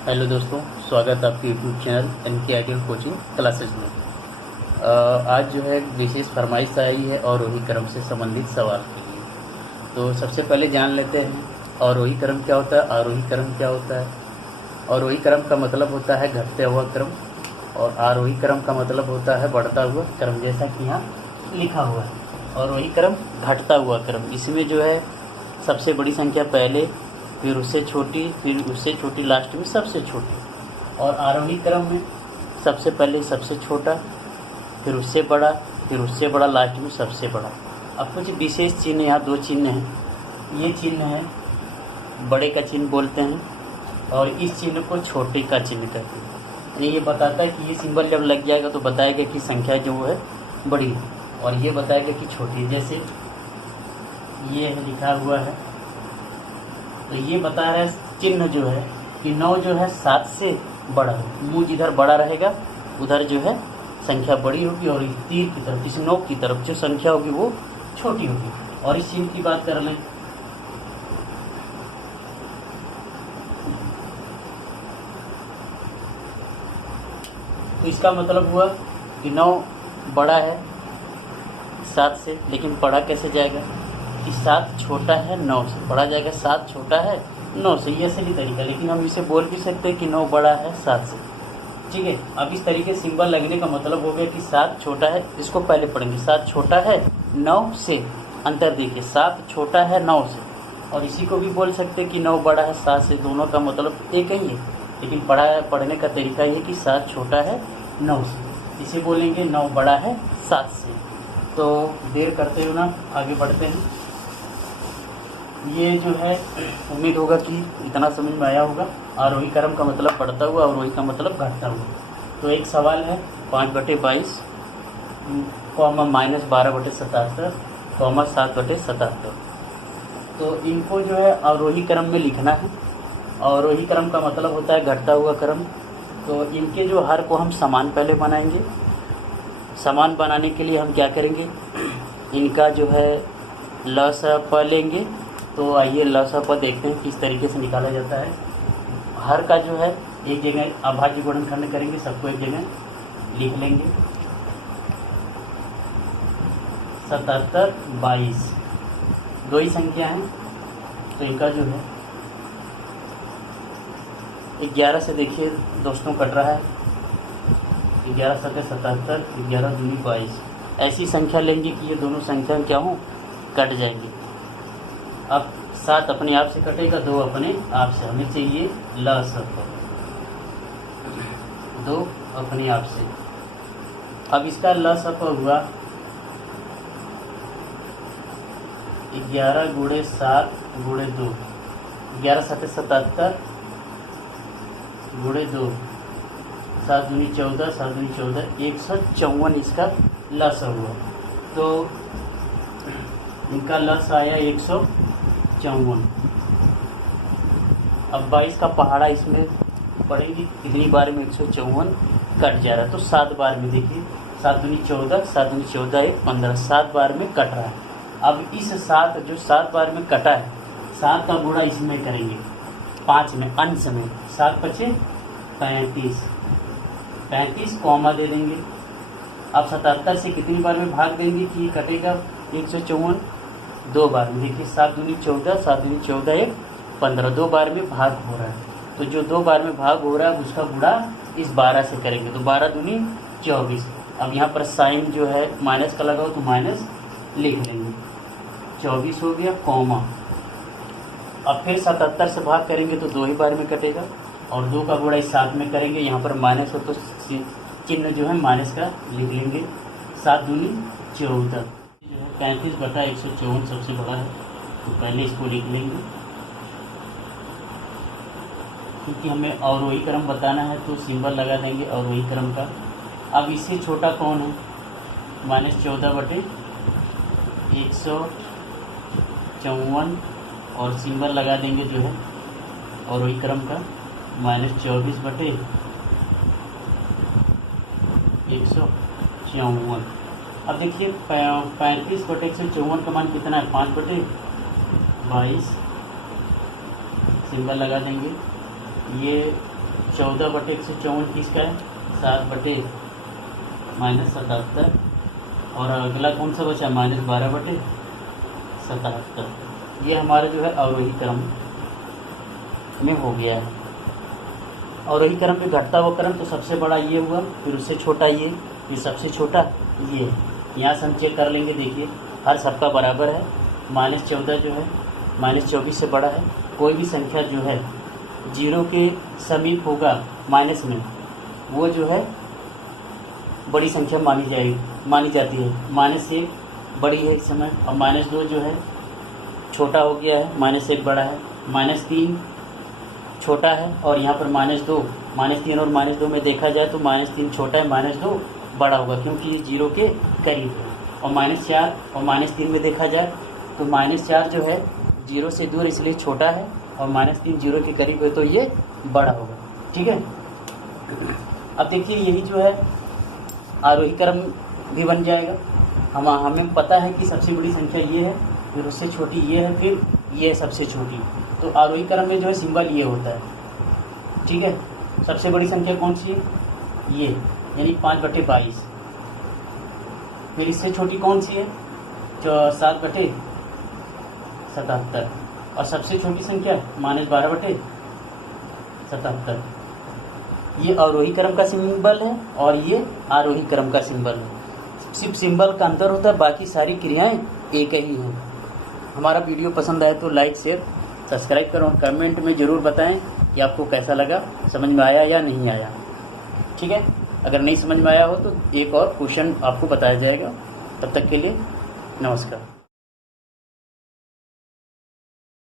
Hello दोस्तों, स्वागत है आपके YouTube channel NK ideal coaching classes में। आज जो है एक विशेष फरमाइश आई है आरोही क्रम से संबंधित सवाल के लिए। तो सबसे पहले जान लेते हैं आरोही क्रम क्या होता है, आरोही क्रम क्या होता है। आरोही क्रम का मतलब होता है घटते हुआ क्रम और आरोही क्रम का मतलब होता है बढ़ता हुआ क्रम, जैसा कि यहाँ लिखा हुआ है। आरोही क्रम घटता हुआ क्रम, इसमें जो है सबसे बड़ी संख्या पहले, फिर उससे छोटी, फिर उससे छोटी, लास्ट में सबसे छोटी। और आरोही क्रम में सबसे पहले सबसे छोटा, फिर उससे बड़ा, फिर उससे बड़ा, लास्ट में सबसे बड़ा। अब कुछ विशेष चिन्ह, यहाँ दो चिन्ह हैं। ये चिन्ह है बड़े का चिन्ह बोलते हैं और इस चिन्ह को छोटे का चिन्ह कहते हैं। यानी ये बताता है कि ये सिंबल जब लग जाएगा तो बताएगा कि संख्या जो है बड़ी है और ये बताएगा कि छोटी है। जैसे ये है लिखा हुआ है, तो ये बता रहा है चिन्ह जो है कि 9 जो है 7 से बड़ा है। मुँह जिधर बड़ा रहेगा उधर जो है संख्या बड़ी होगी और इस तीर की तरफ, इस 9 की तरफ जो संख्या होगी वो छोटी होगी। और इस चिन्ह की बात कर लें, तो इसका मतलब हुआ कि 9 बड़ा है 7 से, लेकिन पढ़ा कैसे जाएगा कि 7 छोटा है 9 से, पढ़ा जाएगा 7 छोटा है 9 से। ये असली तरीका, लेकिन हम इसे बोल भी सकते हैं कि 9 बड़ा है 7 से। ठीक है, अब इस तरीके से सिंबल लगने का मतलब हो गया कि 7 छोटा है, इसको पहले पढ़ेंगे, 7 छोटा है 9 से। अंतर देखिए, 7 छोटा है 9 से, और इसी को भी बोल सकते हैं कि 9 बड़ा है 7 से। दोनों का मतलब एक ही है, लेकिन पढ़ने का तरीका ये कि 7 छोटा है 9 से, इसे बोलेंगे 9 बड़ा है 7 से। तो देर करते हुए ना आगे बढ़ते हैं। ये जो है उम्मीद होगा कि इतना समझ में आया होगा। आरोही क्रम का मतलब बढ़ता हुआ, आरोही का मतलब घटता हुआ। तो एक सवाल है 5/22 कॉमा -12/77 कॉमा 7/77। तो इनको जो है आरोही क्रम में लिखना है। आरोही क्रम का मतलब होता है घटता हुआ क्रम। तो इनके जो हर को हम समान पहले बनाएंगे। समान बनाने के लिए हम क्या करेंगे, इनका जो है लसप लेंगे। तो आइए लसप देखते हैं किस तरीके से निकाला जाता है। हर का जो है एक जगह अभाज्य गुणनखंड करेंगे, सबको एक जगह लिख लेंगे। 77, 22 दो ही संख्या हैं, तो इनका जो है 11 से देखिए दोस्तों कट रहा है। 11 7 77, 11 दूनी 22। ऐसी संख्या लेंगे कि ये दोनों संख्या क्या हों, कट जाएंगी। अब 7 अपने आप से कटेगा, 2 अपने आप से। हमें चाहिए लसप, 2 अपने आप से। अब इसका लसप हुआ 11 × 7 × 2, 11 7 77 × 2, 7 दूनी 14, 7 दूनी 14, 154 इसका लस हुआ। तो इनका लस आया 154। अब 22 का पहाड़ा इसमें पड़ेगी, कितनी बार में 154 कट जा रहा है, तो 7 बार में। देखिए 7 दूनी 14, 7 दूनी 14, 1 15, 7 बार में कट रहा है। अब इस 7 जो 7 बार में कटा है, 7 का गुणा इसमें करेंगे 5 में, अंश में। 7 × 5 = 35 कॉमा दे देंगे। अब 77 से कितनी बार में भाग देंगे कि कटेगा 154? 2 बार में। देखिए 7 दूनी 14, 7 दूनी 14, 1 15, 2 बार में भाग हो रहा है। तो जो 2 बार में भाग हो रहा है उसका गुणा इस 12 से करेंगे, तो 12 दूनी 24। अब यहाँ पर साइन जो है माइनस का लगाओ तो माइनस लिख लेंगे, 24 हो गया कॉमा। अब फिर 77 से भाग करेंगे तो 2 ही बार में कटेगा, और 2 का गुणा इस 7 में करेंगे। यहाँ पर माइनस हो तो चिन्ह जो है माइनस का लिख लेंगे। 7 दूनी 14 जो है 35/154 सबसे बड़ा है, तो पहले इसको लिख लेंगे। क्योंकि हमें अवरोही क्रम बताना है तो सिंबल लगा देंगे अवरोही क्रम का। अब इससे छोटा कौन है, -14/154, और सिंबल लगा देंगे जो है अवरोही क्रम का -24/154। अब देखिए 35/154 का मान कितना है, 5/22। सिंबल लगा देंगे। ये 14/154 किसका है? 7/-77। और अगला कौन सा बचा? -12/77। ये हमारा जो है अवरोही क्रम में हो गया है। अवरोही क्रम में घटता हुआ क्रम तो सबसे बड़ा ये हुआ, फिर उससे छोटा ये, फिर सबसे छोटा ये। यहाँ से हम चेक कर लेंगे। देखिए हर सबका बराबर है। -14 जो है -24 से बड़ा है। कोई भी संख्या जो है 0 के समीप होगा माइनस में, वो जो है बड़ी संख्या मानी जाती है। -1 बड़ी है इस समय, और -2 जो है छोटा हो गया है, -1 बड़ा है। -3 छोटा है, और यहाँ पर -2, -3 और -2 में देखा जाए तो -3 छोटा है, -2 बड़ा होगा, क्योंकि ये 0 के करीब है। और -4 और -3 में देखा जाए तो -4 जो है 0 से दूर, इसलिए छोटा है, और -3 0 के करीब है तो ये बड़ा होगा। ठीक है। अब देखिए यही जो है आरोही क्रम भी बन जाएगा। हमें पता है कि सबसे बड़ी संख्या ये है, फिर उससे छोटी ये है, फिर ये है सबसे छोटी। तो आरोही क्रम में जो है सिंबल ये होता है। ठीक है। सबसे बड़ी संख्या कौन सी है? ये, यानी 5/22। फिर इससे छोटी कौन सी है? 7/77। और सबसे छोटी संख्या -12/77। ये अवरोही क्रम का सिंबल है और ये आरोही क्रम का सिंबल है। सिर्फ सिंबल का अंतर होता है, बाकी सारी क्रियाएं एक ही हैं। हमारा वीडियो पसंद आए तो लाइक, शेयर, सब्सक्राइब करो और कमेंट में ज़रूर बताएं कि आपको कैसा लगा, समझ में आया या नहीं आया। ठीक है। अगर नहीं समझ में आया हो तो एक और क्वेश्चन आपको बताया जाएगा। तब तक के लिए नमस्कार।